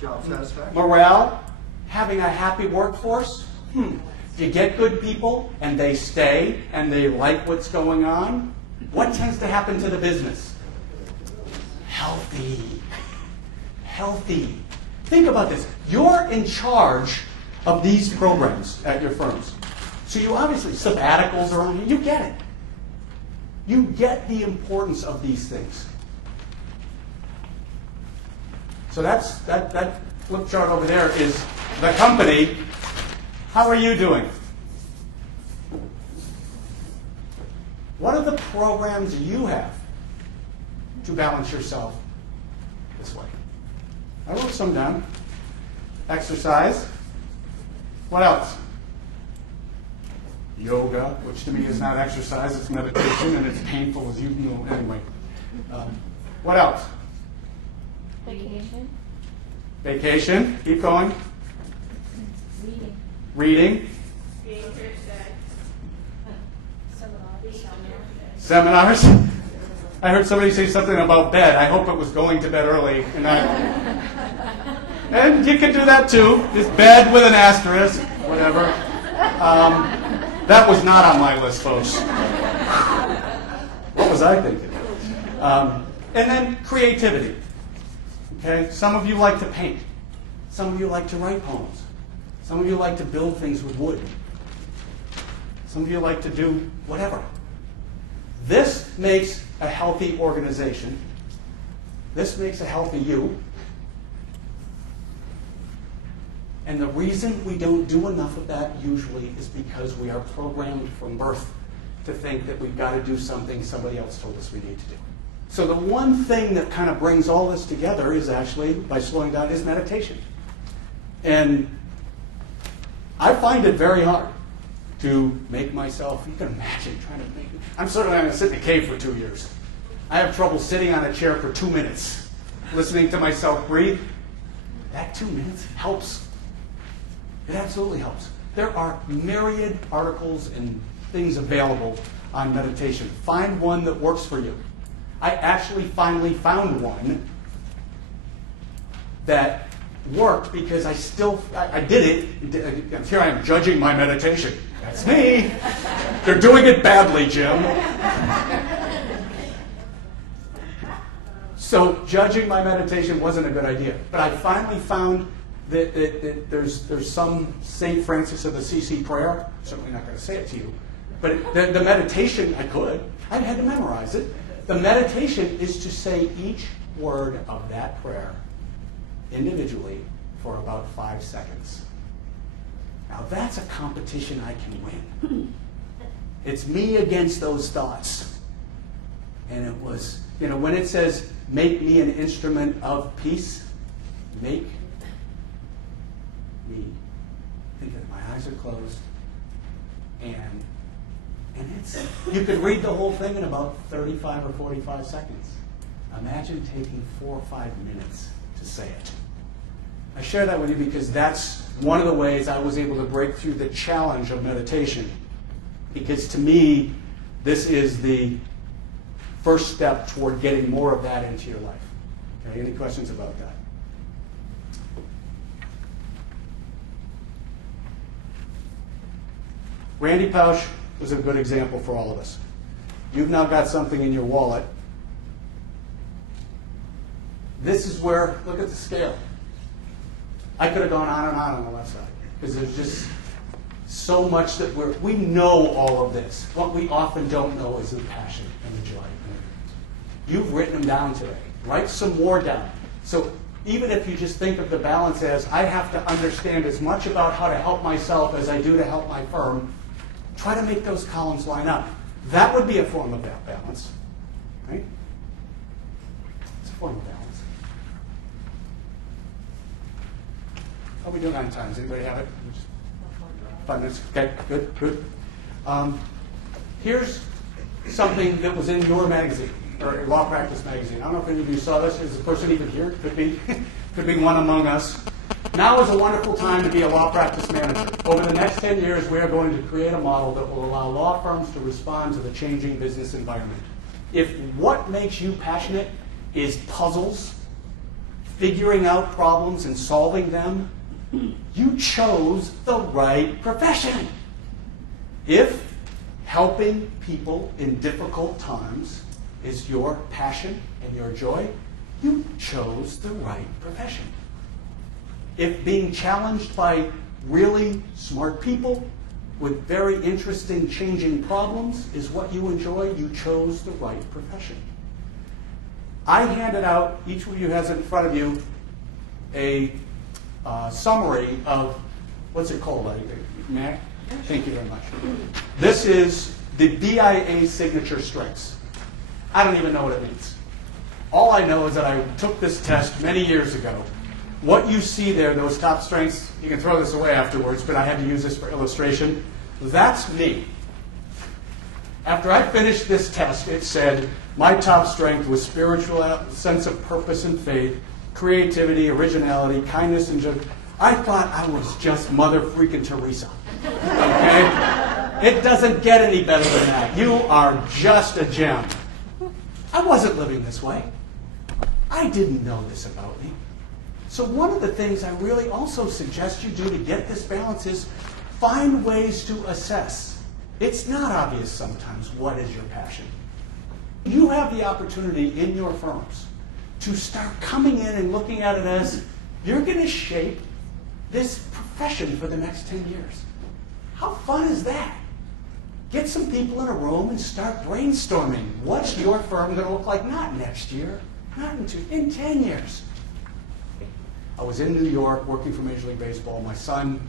Job satisfaction. Morale, having a happy workforce. You get good people and they stay and they like what's going on. What tends to happen to the business? Healthy. Healthy. Think about this. You're in charge of these programs at your firms. So you obviously, sabbaticals are on here. You get it. You get the importance of these things. So that flip chart over there is the company. How are you doing? What are the programs you have to balance yourself this way? I wrote some down. Exercise. What else? Yoga, which to me is not exercise, it's meditation, and it's painful as you know anyway. What else? Vacation. Vacation. Keep going. Reading. Reading. Being Thursday. Seminars. I heard somebody say something about bed. I hope it was going to bed early. And you can do that too. Just bed with an asterisk, whatever. That was not on my list, folks. What was I thinking? And then creativity. Okay? Some of you like to paint. Some of you like to write poems. Some of you like to build things with wood. Some of you like to do whatever. This makes a healthy organization. This makes a healthy you. And the reason we don't do enough of that usually is because we are programmed from birth to think that we've got to do something somebody else told us we need to do. So the one thing that kind of brings all this together is actually, by slowing down, is meditation. And I find it very hard to make myself, you can imagine trying to make it. I'm certainly going to sit in a cave for 2 years. I have trouble sitting on a chair for 2 minutes, listening to myself breathe. That 2 minutes helps. It absolutely helps. There are myriad articles and things available on meditation. Find one that works for you. I actually finally found one that worked because I did it. Here I am judging my meditation. That's me. They're doing it badly, Jim. So judging my meditation wasn't a good idea. But I finally found that there's some St. Francis of Assisi prayer. I'm certainly not going to say it to you. But the meditation, I had to memorize it. The meditation is to say each word of that prayer individually for about 5 seconds. Now that's a competition I can win. It's me against those thoughts. And it was, when it says, make me an instrument of peace, make me. Think that my eyes are closed. And you could read the whole thing in about 35 or 45 seconds. Imagine taking 4 or 5 minutes to say it. I share that with you because that's one of the ways I was able to break through the challenge of meditation. Because to me, this is the first step toward getting more of that into your life. Okay, any questions about that? Randy Pausch was a good example for all of us. You've now got something in your wallet. This is where, look at the scale. I could have gone on the left side because there's just so much that we know all of this. What we often don't know is the passion and the joy. You've written them down today. Write some more down. So even if you just think of the balance as, I have to understand as much about how to help myself as I do to help my firm, try to make those columns line up. That would be a form of that balance. Right? It's a form of balance. How are we doing on time? Does anybody have it? 5 minutes? Okay, good. Here's something that was in your magazine, or Law Practice magazine. I don't know if any of you saw this. Is the person even here? Could be. Could be one among us. Now is a wonderful time to be a law practice manager. Over the next 10 years, we are going to create a model that will allow law firms to respond to the changing business environment. If what makes you passionate is puzzles, figuring out problems and solving them, you chose the right profession. If helping people in difficult times is your passion and your joy, you chose the right profession. If being challenged by really smart people with very interesting changing problems is what you enjoy, you chose the right profession. I handed out, each of you has in front of you a summary of, what's it called, Mac? Thank you very much. This is the BIA signature strengths. I don't even know what it means. All I know is that I took this test many years ago. What you see there, those top strengths, you can throw this away afterwards, but I had to use this for illustration. That's me. After I finished this test, it said, my top strength was spiritual sense of purpose and faith, creativity, originality, kindness, and joy. I thought I was just Mother freaking Teresa. Okay? It doesn't get any better than that. You are just a gem. I wasn't living this way. I didn't know this about me. So one of the things I really also suggest you do to get this balance is find ways to assess. It's not obvious sometimes what is your passion. You have the opportunity in your firms to start coming in and looking at it as you're going to shape this profession for the next 10 years. How fun is that? Get some people in a room and start brainstorming. What's your firm going to look like? Not next year, not in 10 years. I was in New York working for Major League Baseball. My son,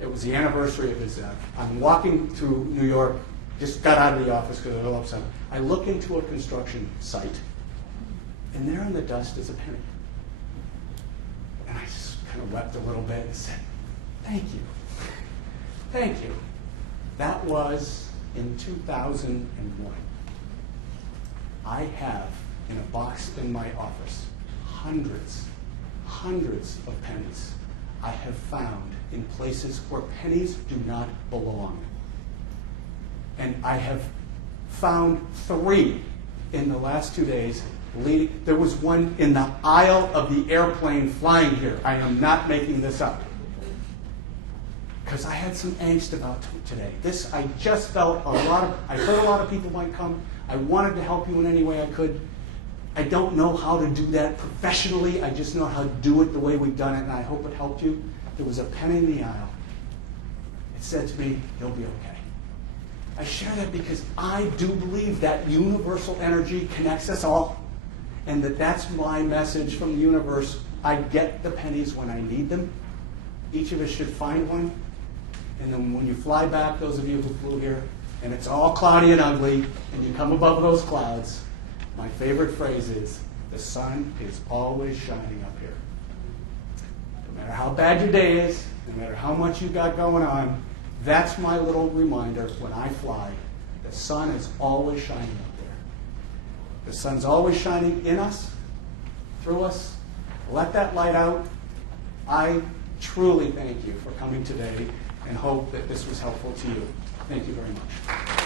it was the anniversary of his death. I'm walking through New York, just got out of the office because I was a little upset. I look into a construction site, and there in the dust is a penny. And I just kind of wept a little bit and said, thank you. Thank you. That was in 2001. I have in a box in my office hundreds of pennies I have found in places where pennies do not belong. And I have found 3 in the last 2 days. There was one in the aisle of the airplane flying here. I am not making this up. Because I had some angst about today. I just felt I heard a lot of people might come. I wanted to help you in any way I could. I don't know how to do that professionally. I just know how to do it the way we've done it, and I hope it helped you. There was a penny in the aisle. It said to me, you'll be okay. I share that because I do believe that universal energy connects us all, and that's my message from the universe. I get the pennies when I need them. Each of us should find one. And then when you fly back, those of you who flew here, and it's all cloudy and ugly, and you come above those clouds, my favorite phrase is, the sun is always shining up here. No matter how bad your day is, no matter how much you got going on, that's my little reminder when I fly. The sun is always shining up there. The sun's always shining in us, through us. Let that light out. I truly thank you for coming today and hope that this was helpful to you. Thank you very much.